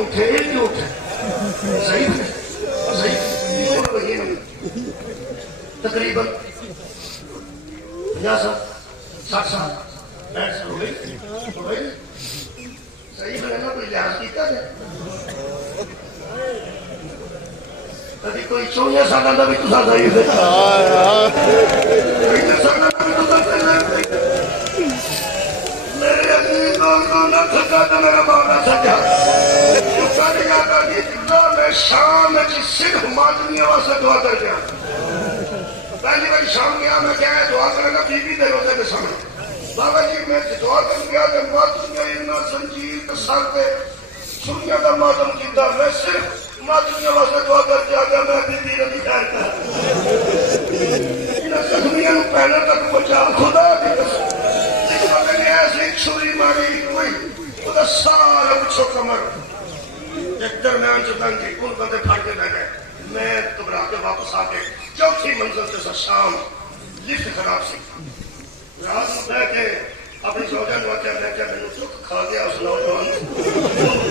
उठे क्यों उठे सही सही तकरीबन 50 साल 60 साल 65 साल हो गए सही है ना कोई लिहाज किया है कभी कोई 14 साल का भी तुसा सही है मेरे अजीज दोस्तों न थका तो मेरा मौला सजा मैं शाम सिर्फ मादनिया वास्ते दुआ कर गया पहली बार शाम गया मैं क्या दुआ करेगा बीबी दे रोते के सामने बाबा जी मैं दुआ कर गया तो मादनिया इतना संजीव सर पे सुनिया का मातम किया मैं सिर्फ मादनिया वास्ते दुआ करके आ गया मैं बीबी नहीं कहता इन जख्मियों को पहले तक पहुंचा खुदा की कसम मैंने ऐसी छुरी मारी कोई उसका सारा पिछो कमर एक दरम्यान चुकान थी कुल बंदे फाड़ के रह गए मैं घबरा के वापस आके चौथी मंजिल से शाम लिफ्ट खराब सी रात में बह के अपनी सौजन वाचा मैं क्या मैंने दुख खा गया उस नौजवान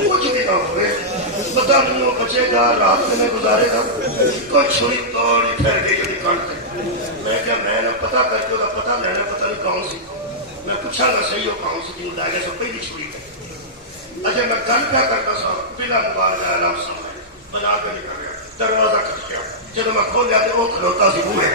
कुछ भी ना हुए पता नहीं वो बचेगा रात में गुजारेगा कोई छुरी तोड़ी फिर गई जो काटते मैं क्या मैंने पता करके उसका पता लेना पता नहीं कौन सी मैं पूछागा सही हो कौन सी जिन्होंने लागे सब पहली छुरी अच्छा मैं गल क्या करता सा पहला दोबार का नाम समय बना कर निकल गया दरवाजा खट गया जब मैं खोल लिया तो वो खलोता सी बूहे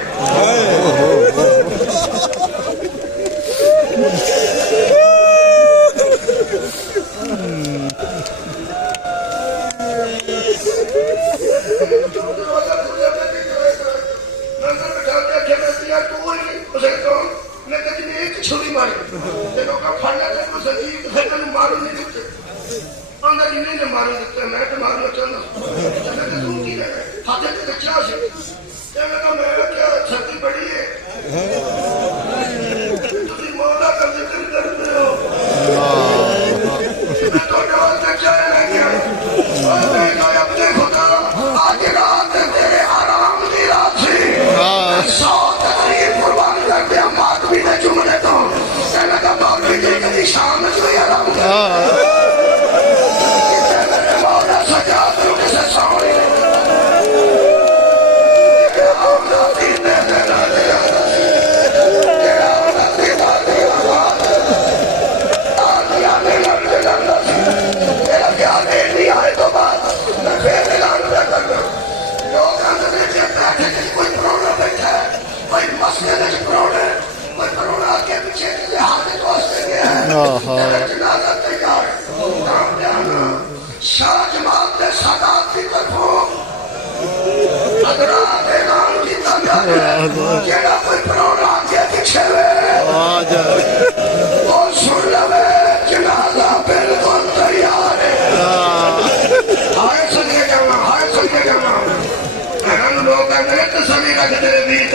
छुरी मारी फड़ना मारू नहीं दिखते अंदर इन्हें मारू दिखते मैं तो मारना चाहता हाथ कच्चा से मैं क्या छती बड़ी है तुम मौला कर जिक्र करते हो मैं तो वास्ते चाय लेके आया अपने खुदा आज रात तेरे आराम की रात थी 100 तकरीर कुर्बान कर दिया मात भी ने चुमने तो लगा बाप की शाम जो आराम मौला सजा दो कैसे सौरी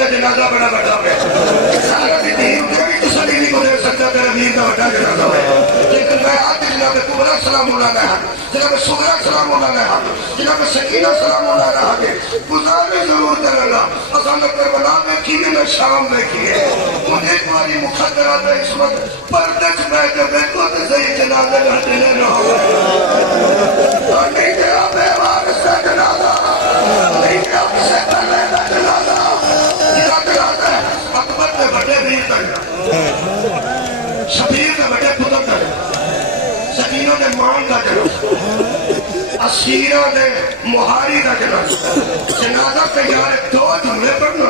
जनाजा बड़ा बड़ा है सारा दिन तसली नहीं को दे सकता तेरा वीर का बड़ा जनाजा है लेकिन मैं आज जनाब कुबरा सलाम मौलाना है जनाब सुगरा सलाम मौलाना है जनाब सकीना सलाम मौलाना है गुजारे जरूर करना असल करबला में की मैं शाम में की है मुझे एक बारी मुखद्दरा में इस वक्त पर्दे से मैं जब देखो तो सही जनाजा रहते ना हो और नहीं तेरा बेवारस का जनाजा नहीं तेरा किसे करने का जनाजा अकबर के बड़े वीर का शबीर के बड़े पुत्र का सकीनों के मान का जन्म असीरा के मुहारी का जन्म जनाजा तैयार 2 जुमले पढ़ना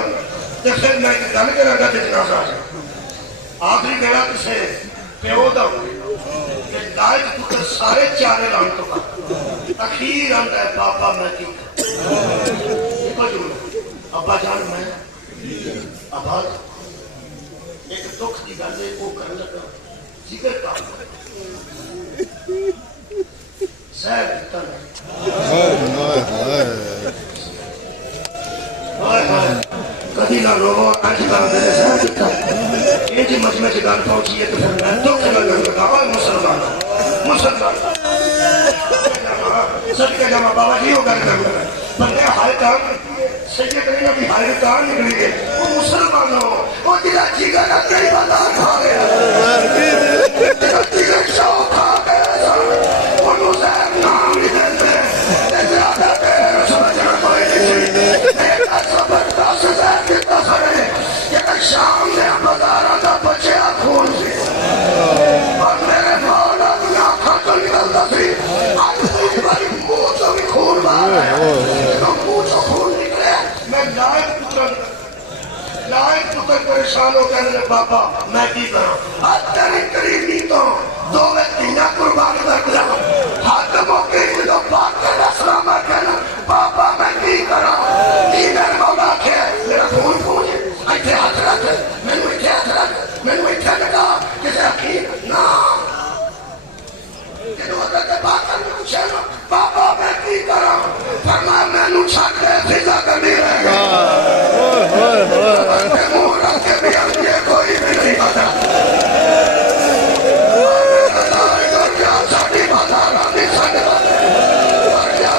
तो फिर मैं गल करांगा तो जनाजा आखिरी गला किसे प्यो का लायक पुत्र सारे चारे लाने तो बाद अखीर आंदा है बाबा मैं की अब्बा जान मैं आवाज एक दुख की गल है वो कर लगा जिगर का सह दिता कभी ना रो आज का मेरे सह दिता ये जी मजमे से गाल पहुंची है तो फिर मैं दुख लगा मुसलमान मुसलमान सच का जमा बाबा जी वो कर बंदे हाल काम सही करेगा कि हाल काम निकलेंगे वो मुसलमान हो वो जिला जिगर अपने बाजार खा गया जिगर शौक खा गया उन्होंने जहर नाम नहीं देते ज्यादा देर समझना कोई नहीं एक जबरदस्त जहर कितना सड़े कि शाम ने बाजारों का बचे खून से और मेरे मौला दुनिया खाकर निकलता थी आज दूसरी बारी मुंह तो भी खून बाहर आया मुंह तो खून निकले मैं लायक पुत्र परेशान हो कहने बाबा मैं की करा आज तेरी करीबी तो दो व्यक्तियां कुर्बान कर दिया हाथ मौके जो बात करना सलामा कहना बाबा मैं की करा मेरे मौला के मेरा खून खून इतने हाथ रख मैंने इतने हाथ रख मैंने इतने लगा कि तेरा की ना बाबा मैं की करा फरमा मैनू छक ले फिजा करनी रहेगा मुंह रख के भी अंगे कोई भी नहीं पता साड़ी बाजार आदि संग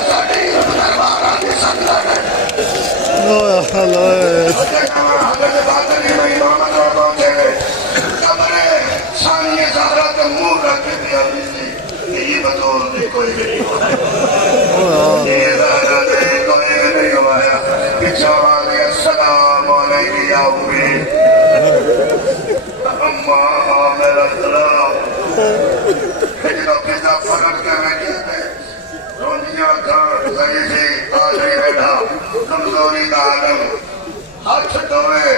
साड़ी दरबार आदि संग कोई भी नहीं हुआ पिछा वाले अस्सलाम वालेकुम या उम्मी अम्मा मेरा सलाम जो पिता पलट के बैठे थे रोनिया घर सही थी आज ही बैठा कमजोरी का आलम हाथ धोए